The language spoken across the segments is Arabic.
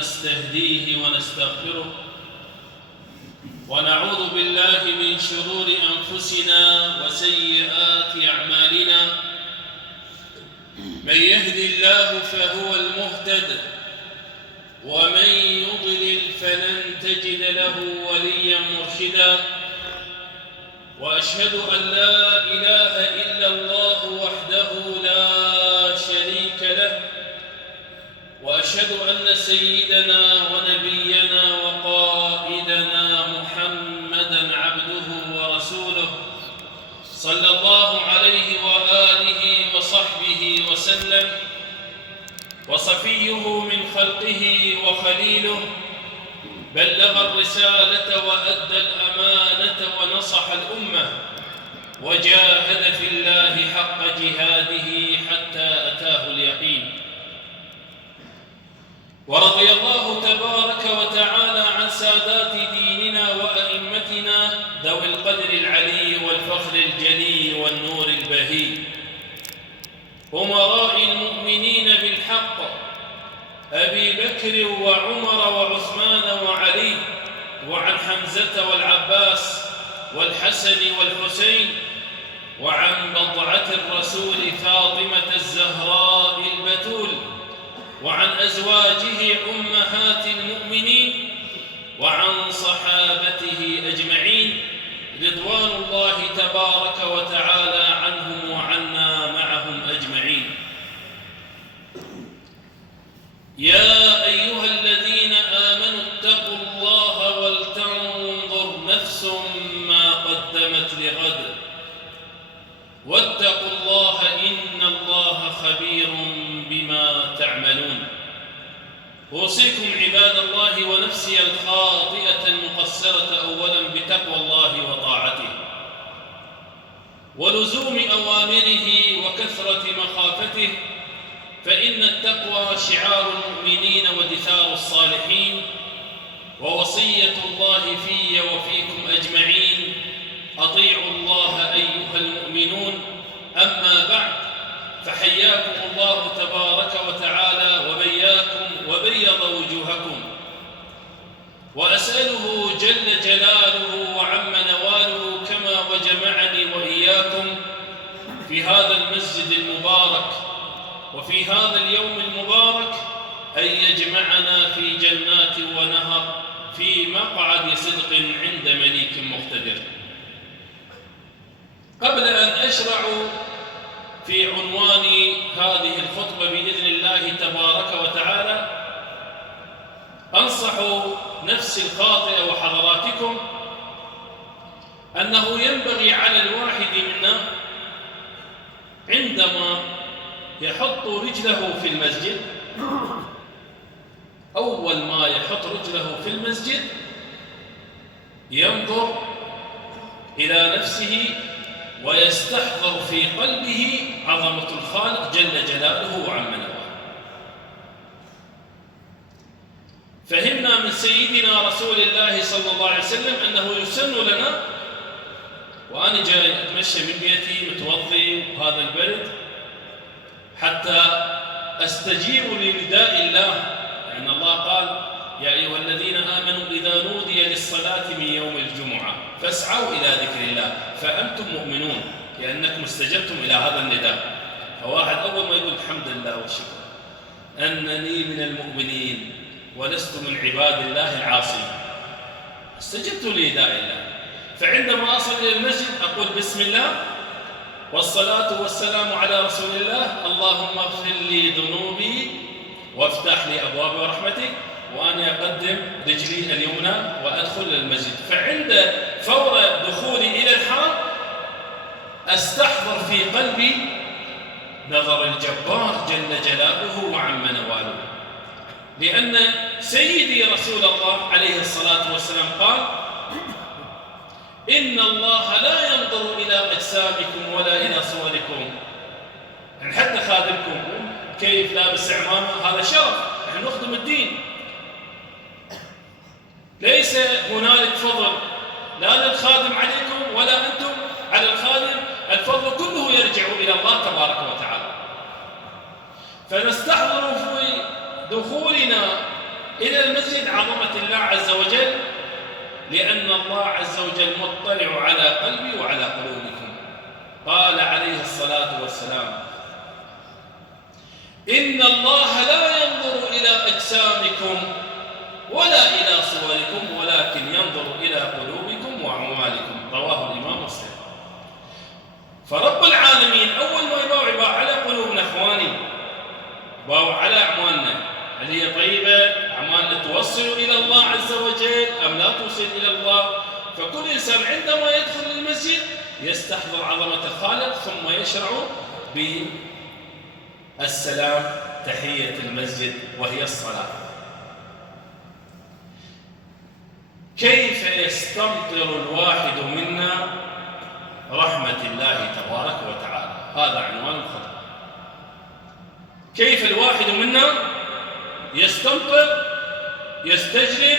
ونستهديه ونستغفره ونعوذ بالله من شرور أنفسنا وسيئات أعمالنا. من يهد الله فهو المهتد ومن يضلل فلن تجد له وليا مرشدا. وأشهد أن لا إله إلا الله وحده لا شريك له، وأشهد أن سيدنا ونبينا وقائدنا محمدًا عبده ورسوله صلى الله عليه وآله وصحبه وسلم، وصفيه من خلقه وخليله، بلغ الرسالة وأدى الأمانة ونصح الأمة وجاهد في الله حق جهاده حتى أتاه اليقين. ورضي الله تبارك وتعالى عن سادات ديننا وأئمتنا ذوي القدر العلي والفخر الجلي والنور البهي، أمراء المؤمنين بالحق أبي بكر وعمر وعثمان وعلي، وعن حمزة والعباس والحسن والحسين، وعن بضعة الرسول فاطمة الزهراء البتول، وعن أزواجه أمهات المؤمنين، وعن صحابته أجمعين رضوان الله تبارك وتعالى عنهم وعنا معهم أجمعين. يا أيها الذين آمنوا اتقوا الله ولتنظر نفس ما قدمت لغد واتقوا الله إن الله خبير بما تعملون. أوصيكم عباد الله ونفسي الخاطئة المقصرة أولا بتقوى الله وطاعته ولزوم أوامره وكثرة مخافته، فإن التقوى شعار المؤمنين ودثار الصالحين، ووصية الله في وفيكم أجمعين: أطيعوا الله أيها المؤمنون. أما بعد، فحياكم الله تبارك وتعالى وبياكم وبيض وجوهكم، وأسأله جل جلاله وعم نواله كما وجمعني وإياكم في هذا المسجد المبارك وفي هذا اليوم المبارك أن يجمعنا في جنات ونهر في مقعد صدق عند مليك مقتدر. قبل أن أشرع في عنوان هذه الخطبة بإذن الله تبارك وتعالى، أنصح نفسي الخاطئة وحضراتكم أنه ينبغي على الواحد منا عندما يحط رجله في المسجد، أول ما يحط رجله في المسجد ينظر إلى نفسه ويستحضر في قلبه عظمة الخالق جل جلاله وعم نواله. فهمنا من سيدنا رسول الله صلى الله عليه وسلم أنه يسن لنا، وأنا جاي أتمشى من بيتي متوضي وهذا البرد، حتى أستجيب لنداء الله، لأن الله قال: يا أيها الذين آمنوا إذا نودي للصلاة من يوم الجمعة فاسعوا إلى ذكر الله. فأنتم مؤمنون لأنكم استجبتم إلى هذا النداء. فواحد أول ما يقول الحمد لله والشكر أنني من المؤمنين ولست من عباد الله العاصين، استجبت لنداء الله. فعندما أصل إلى المسجد أقول بسم الله والصلاة والسلام على رسول الله، اللهم اغفر لي ذنوبي وافتح لي أبواب رحمتك، وأنا أقدم رجلي اليمنى وأدخل المسجد. فعند فور دخولي إلى الحرم أستحضر في قلبي نظر الجبار جل جلاله وعم نواله، لأن سيدي رسول الله عليه الصلاة والسلام قال: إن الله لا ينظر إلى أجسامكم ولا إلى صوركم. يعني حتى خادمكم كيف لابس عمامة هذا شرف، نحن نخدم الدين، ليس هنالك فضل لا للخادم عليكم ولا أنتم على الخادم، الفضل كله يرجع إلى الله تبارك وتعالى. فنستحضر في دخولنا إلى المسجد عظمة الله عز وجل، لأن الله عز وجل مطلع على قلبي وعلى قلوبكم. قال عليه الصلاة والسلام: إن الله لا ينظر إلى أجسامكم ولا إلى صوركم ولكن ينظر إلى قلوبكم وأعمالكم. رواه الإمام مسلم. فرب العالمين أول ما يباوع على قلوبنا إخواني، يباوع على أعمالنا هل هي طيبة، أعمالنا توصل إلى الله عز وجل أم لا توصل إلى الله. فكل إنسان عندما يدخل المسجد يستحضر عظمة الخالق ثم يشرع بالسلام، تحية المسجد وهي الصلاة. كيف يستمطر الواحد منا رحمة الله تبارك وتعالى؟ هذا عنوان الخطبة. كيف الواحد منا يستمطر، يستجلب،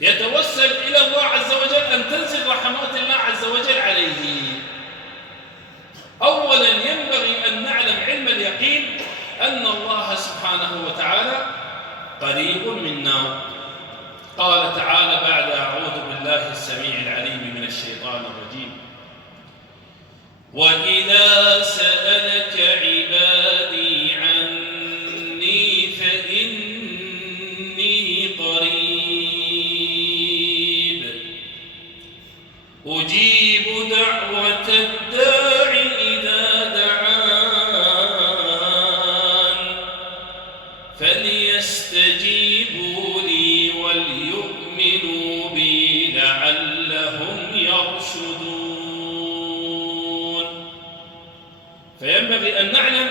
يتوسل إلى الله عز وجل أن تنزل رحمات الله عز وجل عليه. أولا ينبغي أن نعلم علم اليقين أن الله سبحانه وتعالى قريب منا. قال تعالى بعد: أعوذ بالله السميع العليم من الشيطان الرجيم: وإذا سألك عبادي عني فإني قريب أجيب دعوة الداع إذا دعان فليستجيبوا لي وليؤمنوا بي لعلهم يرشدون. فينبغي أن نعلم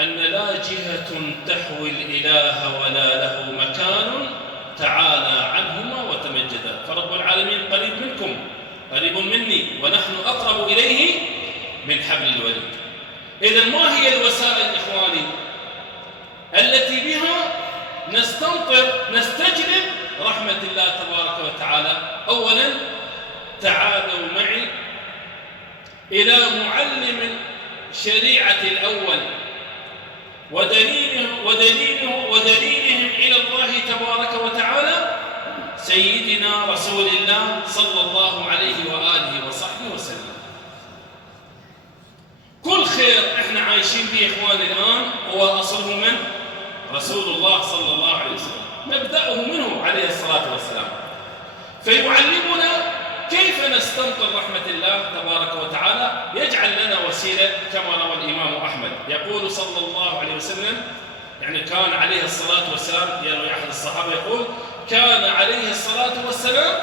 أن لا جهة تحوي الإله ولا له مكان تعالى عنهما وتمجدا. فرب العالمين قريب منكم، قريب مني، ونحن أقرب إليه من حبل الوريد. إذن ما هي الوسائل إخواني التي بها نستجلب رحمة الله تبارك وتعالى؟ أولا تعالوا معي إلى معلم الشريعة الأول ودليلهم إلى الله تبارك وتعالى سيدنا رسول الله صلى الله عليه وآله وصحبه وسلم. كل خير احنا عايشين به إخواني الآن هو أصله من؟ رسول الله صلى الله عليه وسلم، نبدأه منه عليه الصلاة والسلام. فيعلمنا كيف نستمطر رحمة الله تبارك وتعالى، يجعل لنا وسيلة كما روى الإمام أحمد يقول صلى الله عليه وسلم، يعني كان عليه الصلاة والسلام، يروي أحد الصحابة يقول: كان عليه الصلاة والسلام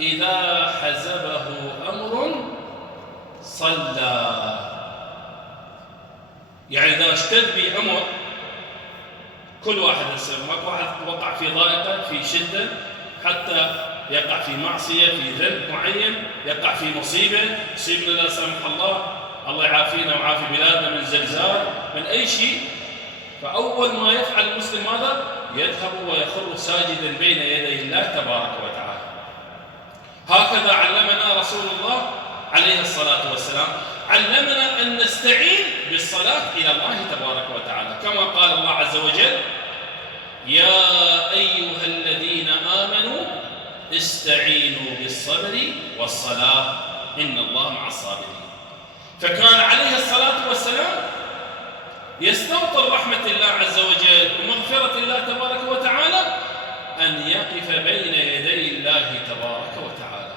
إذا حزبه أمر صلى. يعني إذا اشتد به أمر، كل واحد يصير، ماكو واحد وقع في ضائقة، في شدة، حتى يقع في معصية، في ذنب معين، يقع في مصيبة يصيبنا لا سمح الله، الله يعافينا ويعافي بلادنا من زلزال، من أي شيء. فأول ما يفعل المسلم ماذا؟ يذهب ويخر ساجدا بين يدي الله تبارك وتعالى. هكذا علمنا رسول الله عليه الصلاة والسلام، علمنا أن نستعين بالصلاة إلى الله تبارك وتعالى، كما قال الله عز وجل: يا أيها الذين آمنوا استعينوا بالصبر والصلاة إن الله مع الصابرين. فكان عليه الصلاة والسلام يستمطر رحمة الله عز وجل ومغفرة الله تبارك وتعالى أن يقف بين يدي الله تبارك وتعالى.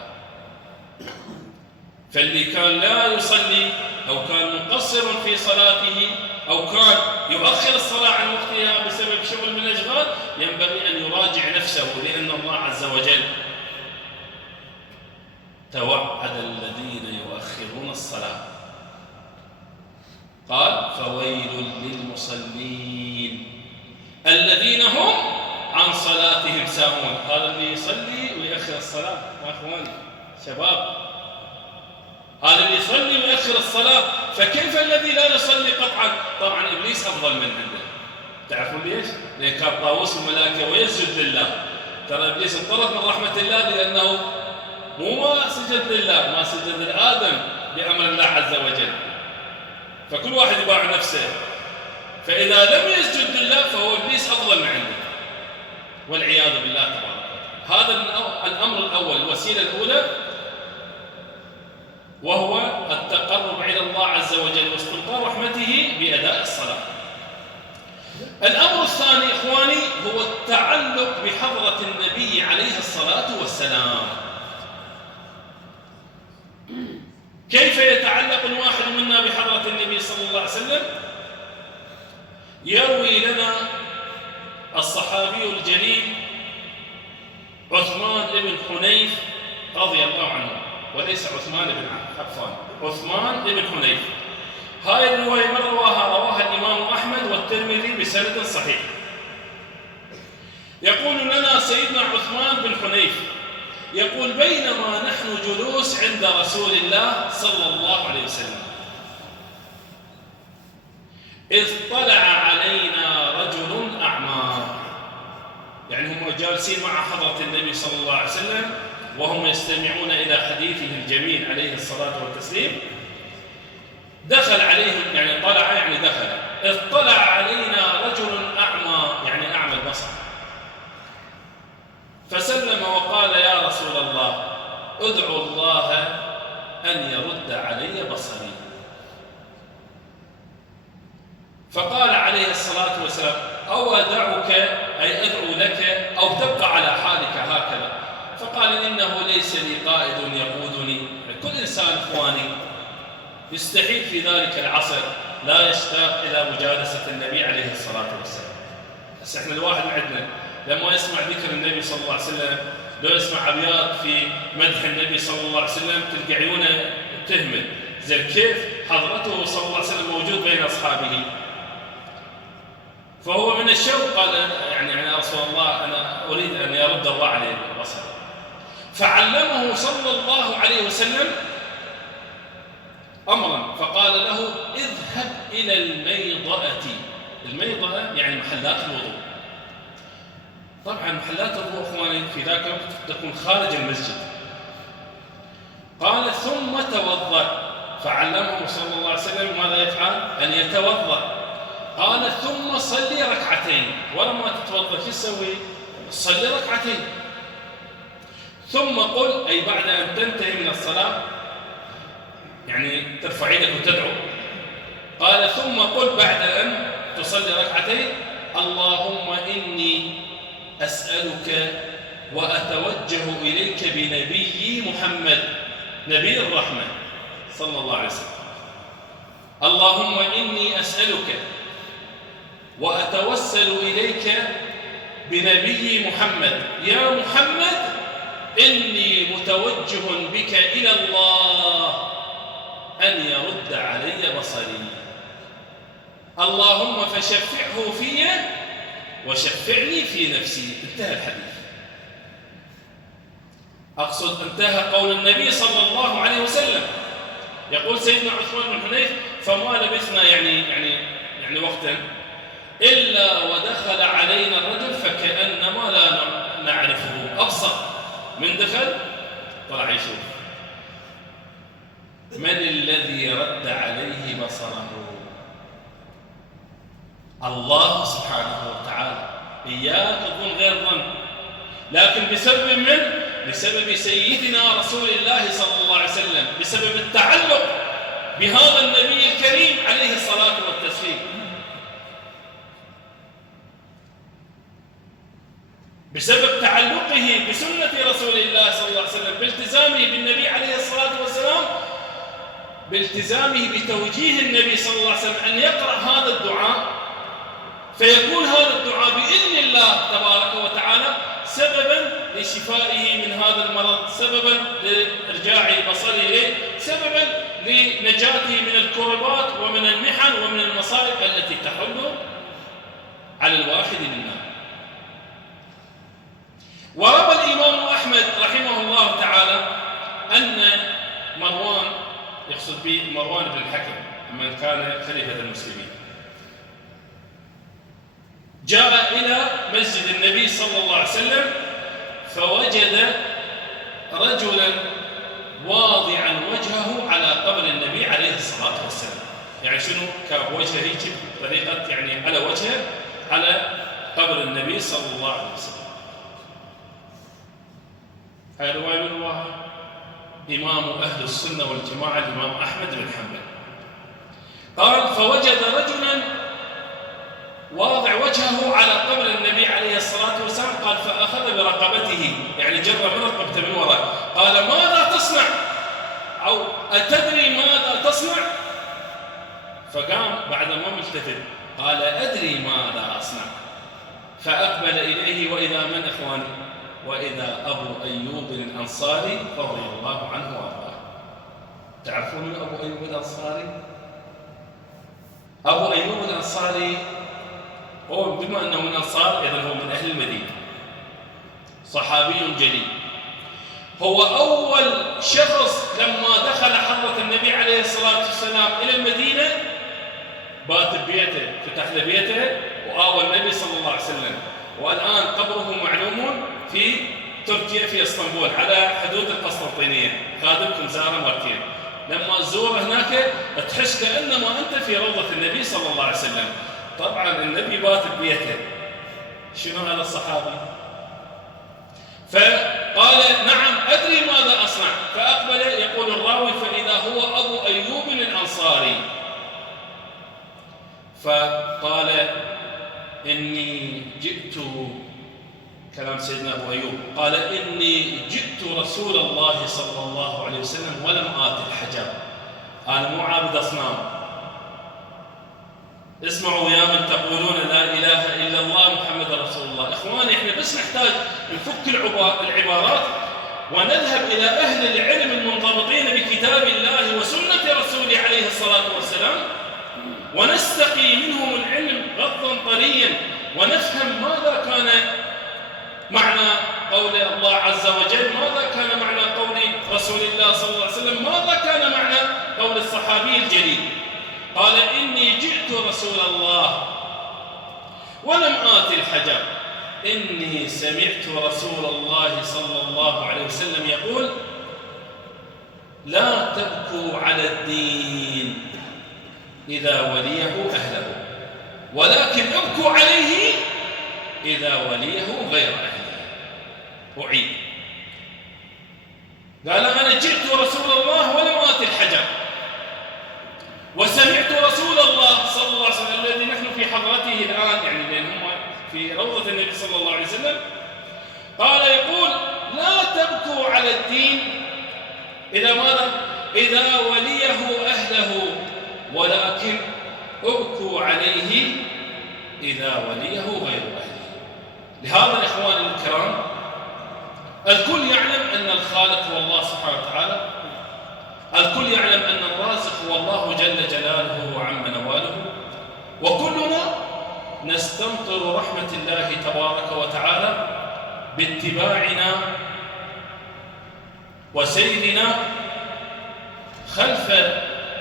فاللي كان لا يصلي أو كان مقصر في صلاته أو كان يؤخر الصلاة عن وقتها بسبب شغل من الأشغال، ينبغي أن يراجع نفسه، لأن الله عز وجل توعد الذين يؤخرون الصلاة، قال: فويل للمصلين الذين هم عن صلاتهم ساهون. قال اللي يصلي ويأخر الصلاة يا أخواني شباب، هذا اللي يصلي ويأخر الصلاة، فكيف الذي لا يصلي قطعا؟ طبعا إبليس أفضل من عنده. تعرفون ليش؟ لأن كان طاووس الملائكة ويسجد لله. ترى إبليس انطرد من رحمة الله لأنه ما سجد لله، ما سجد لآدم بأمر الله عز وجل. فكل واحد يباع نفسه. فإذا لم يسجد لله فهو إبليس أفضل من عنده، والعياذ بالله تبارك وتعالى. هذا الأمر الأول، الوسيلة الأولى، وهو التقرب إلى الله عز وجل واستمطار رحمته بأداء الصلاة. الأمر الثاني إخواني هو التعلق بحضرة النبي عليه الصلاة والسلام. كيف يتعلق الواحد منا بحضرة النبي صلى الله عليه وسلم؟ يروي لنا الصحابي الجليل عثمان بن حنيف رضي الله عنه، وليس عثمان بن عفان، عثمان بن حنيف. هاي الرواية من رواها الإمام أحمد والترمذي بسند صحيح. يقول لنا سيدنا عثمان بن حنيف يقول: بينما نحن جلوس عند رسول الله صلى الله عليه وسلم إذ طلع علينا رجل أعمى. يعني هم جالسين مع حضرة النبي صلى الله عليه وسلم وهم يستمعون إلى حديثه الجميل عليه الصلاة والتسليم. دخل عليهم، يعني طلع يعني دخل، إذ طلع علينا رجل أعمى يعني أعمى البصر، فسلم وقال: يا رسول الله ادعو الله أن يرد علي بصري. فقال عليه الصلاة والسلام: أو أدعك، أي أدعو لك، أو تبقى على حالك هكذا؟ فقال: إنه ليس لي قائد يقودني. كل إنسان إخواني يستحيل في ذلك العصر لا يشتاق إلى مجالسة النبي عليه الصلاة والسلام. بس إحنا الواحد عندنا لما يسمع ذكر النبي صلى الله عليه وسلم، لو يسمع أبيات في مدح النبي صلى الله عليه وسلم تلقى عيونه تهمل، زي كيف حضرته صلى الله عليه وسلم موجود بين أصحابه. فهو من الشوق قال: يعني يا رسول الله أنا أريد أن يرد الله عليه البصر. فعلمه صلى الله عليه وسلم أمرا فقال له: اذهب إلى الميضأة. الميضأة يعني محلات الوضوء. طبعا محلات الوضوء أخواني في ذاك الوقت تكون خارج المسجد. قال: ثم توضأ. فعلمه صلى الله عليه وسلم ماذا يفعل؟ أن يتوضأ. قال: ثم صلي ركعتين. ولما تتوضأ شو تسوي؟ صلي ركعتين. ثم قل، أي بعد أن تنتهي من الصلاة، يعني ترفع يدك وتدعو. قال: ثم قل بعد أن تصلي ركعتين: اللهم إني أسألك وأتوجه إليك بنبي محمد نبي الرحمة صلى الله عليه وسلم. اللهم إني أسألك وأتوسل إليك بنبي محمد. يا محمد إني متوجه بك إلى الله أن يرد علي بصري. اللهم فشفعه في وشفعني في نفسي. انتهى الحديث. أقصد انتهى قول النبي صلى الله عليه وسلم. يقول سيدنا عثمان بن حنيف: فما لبثنا يعني وقتا إلا ودخل علينا الرجل فكأنما لا نعرفه. أبصر من دخل طلع يشوف من الذي رد عليه بصره؟ الله سبحانه وتعالى. إياك الظن غير ظن، لكن بسبب سيدنا رسول الله صلى الله عليه وسلم، بسبب التعلق بهذا النبي الكريم عليه الصلاة والتسليم، بسبب تعلقه بسنة رسول الله صلى الله عليه وسلم، بالتزامه بالنبي عليه الصلاة والسلام، بالتزامه بتوجيه النبي صلى الله عليه وسلم أن يقرأ هذا الدعاء، فيكون هذا الدعاء بإذن الله تبارك وتعالى سببا لشفائه من هذا المرض، سببا لإرجاع بصره إليه، سببا لنجاته من الكربات ومن المحن ومن المصائب التي تحل على الواحد منا. وروى الإمام أحمد رحمه الله تعالى أن مروان، يقصد به مروان بن الحكم من كان خليفة المسلمين، جاء إلى مسجد النبي صلى الله عليه وسلم فوجد رجلا واضعا وجهه على قبر النبي عليه الصلاة والسلام. يعني شنو؟ كوجهه هيك طريقة يعني على وجهه على قبر النبي صلى الله عليه وسلم. هاي رواية من رواها إمام أهل السنة والجماعة الإمام أحمد بن حنبل. قال فوجد رجلا واضع وجهه على قبر النبي عليه الصلاة والسلام. قال فأخذ برقبته، يعني جر من رقبته من وراء. قال ماذا تصنع؟ أو أتدري ماذا تصنع؟ فقام بعد ما ملتفت قال أدري ماذا أصنع. فأقبل إليه وإذا من إخواني؟ وإذا أبو أيوب الأنصاري رضي الله عنه وأرضاه. تعرفون أبو أيوب الأنصاري؟ أبو أيوب الأنصاري هو بما أنه من أنصار إذن هو من أهل المدينة، صحابي جليل. هو أول شخص لما دخل حضرة النبي عليه الصلاة والسلام إلى المدينة بات ببيته، فتح له بيته وآوى النبي صلى الله عليه وسلم. والآن قبره معلوم في تركيا في اسطنبول على حدود القسطنطينية. خادمكم زاره مرتين، لما تزور هناك تحس كأنما أنت في روضة النبي صلى الله عليه وسلم. طبعا النبي بات ببيته. شنو هذا الصحابي؟ فقال نعم أدري ماذا أصنع. فأقبل يقول الراوي فإذا هو أبو أيوب الأنصاري. فقال إني جئت، كلام سيدنا أبو أيوب، قال إني جئت رسول الله صلى الله عليه وسلم ولم آت الحجر. أنا مو عابد أصنام. اسمعوا يا من تقولون لا إله إلا الله محمد رسول الله. إخواني إحنا بس نحتاج نفك العبارات ونذهب إلى أهل العلم المنضبطين بكتاب الله وسنة رسوله عليه الصلاة والسلام ونستقي منهم العلم غضا طريا ونفهم ماذا كان معنى قول الله عز وجل، ماذا كان معنى قول رسول الله صلى الله عليه وسلم، ماذا كان معنى قول الصحابي الجليل. قال إني جئت رسول الله ولم آت الحجر. إني سمعت رسول الله صلى الله عليه وسلم يقول لا تبكوا على الدين إذا وليه أهله، ولكن ابكوا عليه إذا وليه غير أهله. أعيد، قال أنا جئت رسول الله ولم آت الحجر، وسمعت رسول الله صلى الله عليه وسلم الذي نحن في حضرته الآن، يعني لأن هم في روضة النبي صلى الله عليه وسلم، قال يقول لا تبكوا على الدين إذا ماذا؟ إذا وليه أهله، ولكن ابكوا عليه إذا وليه غير أهله. لهذا الإخوان الكرام الكل يعلم أن الخالق هو الله سبحانه وتعالى، الكل يعلم أن الرازق هو الله جل جلاله وعم نواله، وكلنا نستمطر رحمة الله تبارك وتعالى باتباعنا وسيرنا خلف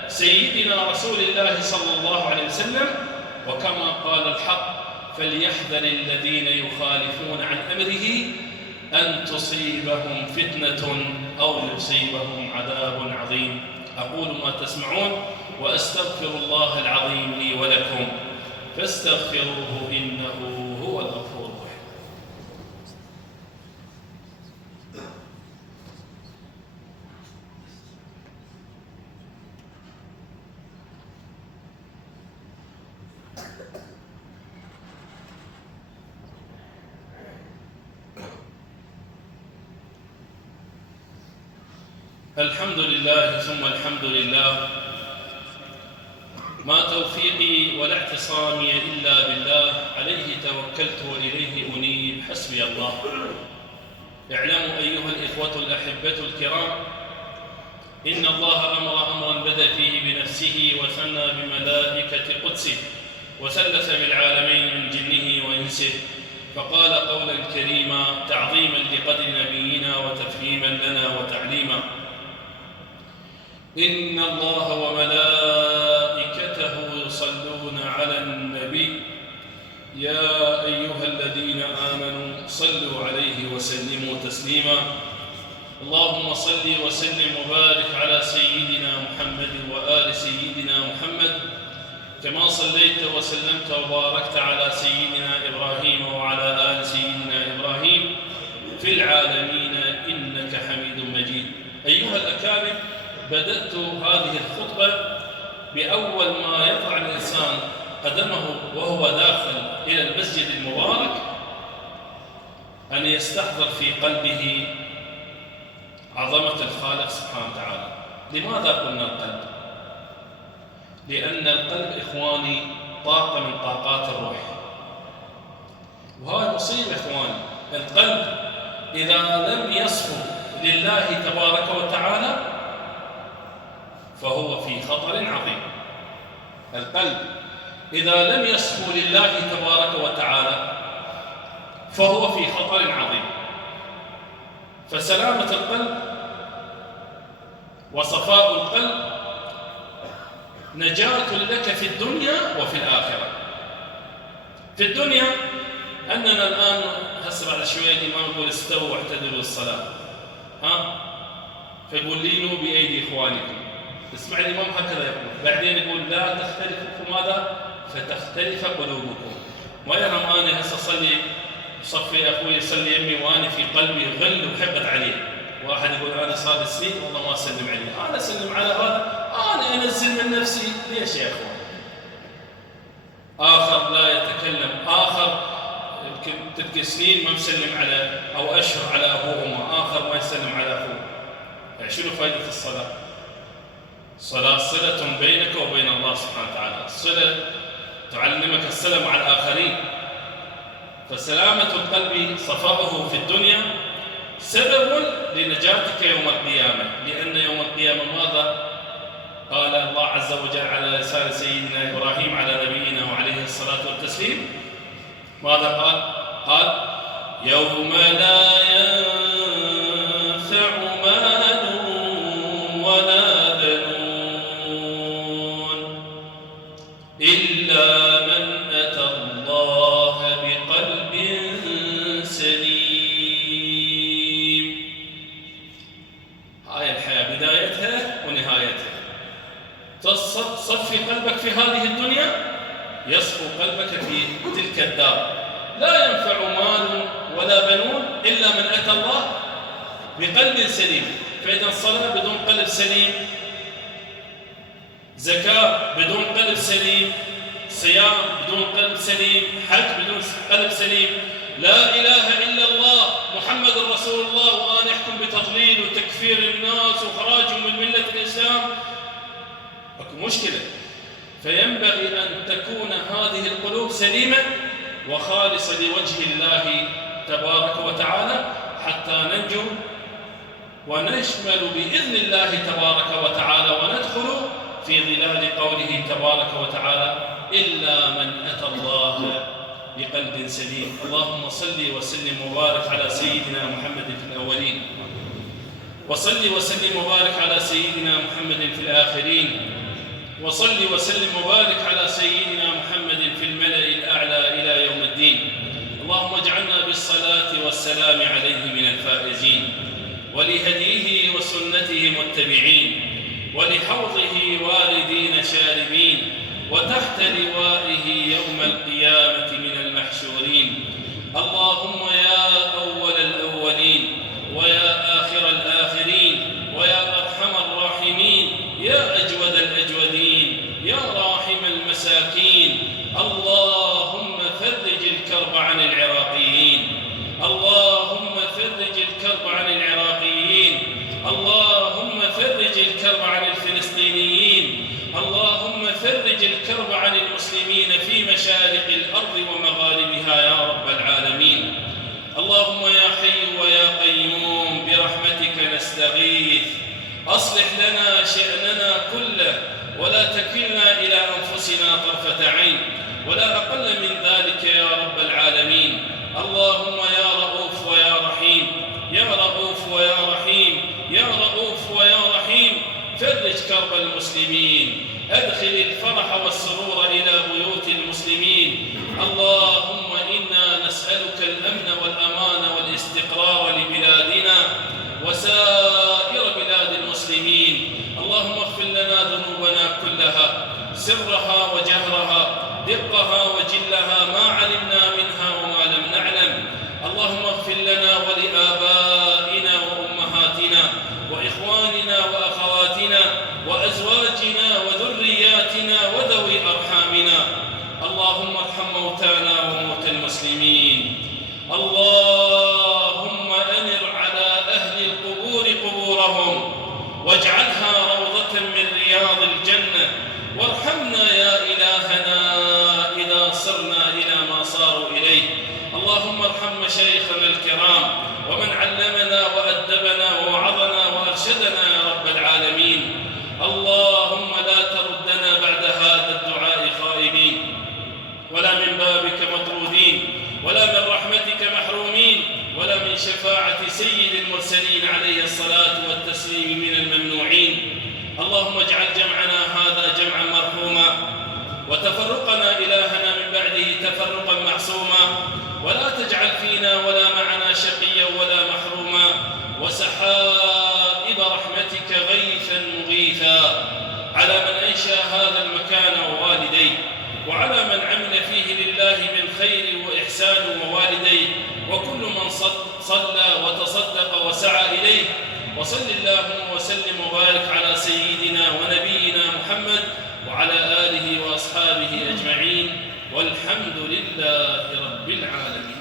سيدنا رسول الله صلى الله عليه وسلم. وكما قال الحق فليحذر الذين يخالفون عن أمره أن تصيبهم فتنة أو يصيبهم عذاب عظيم. أقول ما تسمعون وأستغفر الله العظيم لي ولكم فاستغفروه إنه هو الغفور الرحيم. الحمد لله ثم الحمد لله، ما توفيقي ولا اعتصامي إلا بالله، عليه توكلت وإليه أنيب، حسبي الله. اعلموا أيها الإخوة الأحبة الكرام إن الله أمر أمرا بدأ فيه بنفسه وثنى بملائكة قدسه وثلث بالعالمين من جنه وإنسه، فقال قولا كريما تعظيما لقدر نبينا وتفهيما لنا وتعليما: إن الله وملائكته يصلون على النبي يا أيها الذين آمنوا صلوا عليه وسلموا تسليما. اللهم صل وسلم وبارك على سيدنا محمد وآل سيدنا محمد كما صليت وسلمت وباركت على سيدنا إبراهيم وعلى آل سيدنا إبراهيم في العالمين إنك حميد مجيد. أيها الأكارم، بدأت هذه الخطبة بأول ما يضع الإنسان قدمه وهو داخل إلى المسجد المبارك أن يستحضر في قلبه عظمة الخالق سبحانه وتعالى. لماذا قلنا القلب؟ لأن القلب إخواني طاقة من طاقات الروح، وهذا مصيبة إخواني. القلب إذا لم يصفو لله تبارك وتعالى فهو في خطر عظيم. القلب إذا لم يصفو لله تبارك وتعالى فهو في خطر عظيم. فسلامة القلب وصفاء القلب نجاة لك في الدنيا وفي الآخرة. في الدنيا أننا الآن هسه بعد شوية الإمام يقول استووا واعتدلوا الصلاة، فيقول لينوا بأيدي إخوانكم. اسمع الإمام هكذا يقول، بعدين يقول لا تختلفوا ماذا؟ فتختلف قلوبكم. ويرى أنا هسه صلي صفي أخوي يصلي يمي وأنا في قلبي غل وحقد عليه. واحد يقول أنا صار سنين والله ما أسلم عليه، أنا أسلم على هذا، أنا أنزل من نفسي. ليش يا أخوان؟ آخر لا يتكلم، آخر يمكن تلك سنين ما مسلم على أو أشهر على أبوه وما، آخر ما يسلم على أخوه. يعني شنو فائدة الصلاة؟ الصلاة صلة بينك وبين الله سبحانه وتعالى، الصلة تعلمك الصلة مع الآخرين. فسلامة القلب صفاؤه في الدنيا سبب لنجاتك يوم القيامة، لأن يوم القيامة ماذا قال الله عز وجل على لسان سيدنا إبراهيم على نبينا وعليه الصلاة والتسليم؟ ماذا قال؟ قال يوم لا ينفع مال ولا بنون إلا من أتى الله بقلب سليم. هاي الحياة بدايتها ونهايتها. تصفي قلبك في هذه الدنيا يصفو قلبك في تلك الدار. لا ينفع مال ولا بنون إلا من أتى الله بقلب سليم. فإذا الصلاة بدون قلب سليم، زكاة بدون قلب سليم، صيام بدون قلب سليم، حج بدون قلب سليم، لا إله إلا الله محمد رسول الله وأنا أحكم بتضليل وتكفير الناس وخراجهم من ملة الإسلام، مشكلة. فينبغي أن تكون هذه القلوب سليمة وخالصة لوجه الله تبارك وتعالى حتى ننجو ونشمل بإذن الله تبارك وتعالى وندخل في ظلال قوله تبارك وتعالى إلا من أتى الله بقلب سليم. اللهم صل وسلم وبارك على سيدنا محمد في الأولين، وصل وسلم وبارك على سيدنا محمد في الآخرين، وصل وسلم وبارك على سيدنا محمد في الملأ الأعلى إلى يوم الدين. اللهم اجعلنا بالصلاة والسلام عليه من الفائزين، ولهديه وسنته متبعين، ولحوضه واردين شاربين، وتحت لوائه يوم القيامة من المحشورين. اللهم يا أول الأولين ويا آخر الآخرين ويا أرحم الراحمين يا أجود الأجودين يا راحم المساكين، اللهم فرج الكرب عن العراقيين، اللهم فرج الكرب عن العراقيين، اللهم فرج الكرب عن الفلسطينيين، اللهم فرج الكرب عن المسلمين في مشارق الأرض ومغاربها يا رب العالمين. اللهم يا حي ويا قيوم برحمتك نستغيث، أصلح لنا شأننا كله ولا تكلنا إلى أنفسنا طرفة عين ولا أقل من ذلك يا رب العالمين. اللهم يا رؤوف ويا رحيم، يا رؤوف ويا رحيم، يا رؤوف ويا رحيم، فرج كرب المسلمين، أدخل الفرح والسرور إلى بيوت المسلمين. اللهم إنا نسألك الأمن والأمان والاستقرار لبلادنا وسائر بلاد المسلمين. اللهم اغفر لنا ذنوبنا كلها سرها وجهرها موتانا وموتى المسلمين. اللهم أنر على أهل القبور قبورهم واجعلها روضة من رياض الجنة، وارحمنا يا إلهنا إذا صرنا إلى ما صاروا إليه. اللهم ارحم مشايخنا الكرام ومن علمنا وأدبنا ووعظنا وأرشدنا يا رب العالمين. اللهم لا تردنا بعد هذا الدعاء خائبين، ولا من بابك مطرودين، ولا من رحمتك محرومين، ولا من شفاعة سيد المرسلين عليه الصلاة والتسليم من الممنوعين. اللهم اجعل جمعنا هذا جمعا مرحوما، وتفرقنا إلهنا من بعده تفرقا معصوما، ولا تجعل فينا ولا معنا شقيا ولا محروما، وسحائب رحمتك غيثا مغيثا على من أنشأ هذا المكان ووالديه، وعلى من عمل فيه لله من خير وإحسان ووالديه، وكل من صلى وتصدق وسعى إليه. وصل اللهم وسلم وبارك على سيدنا ونبينا محمد وعلى آله وأصحابه أجمعين، والحمد لله رب العالمين.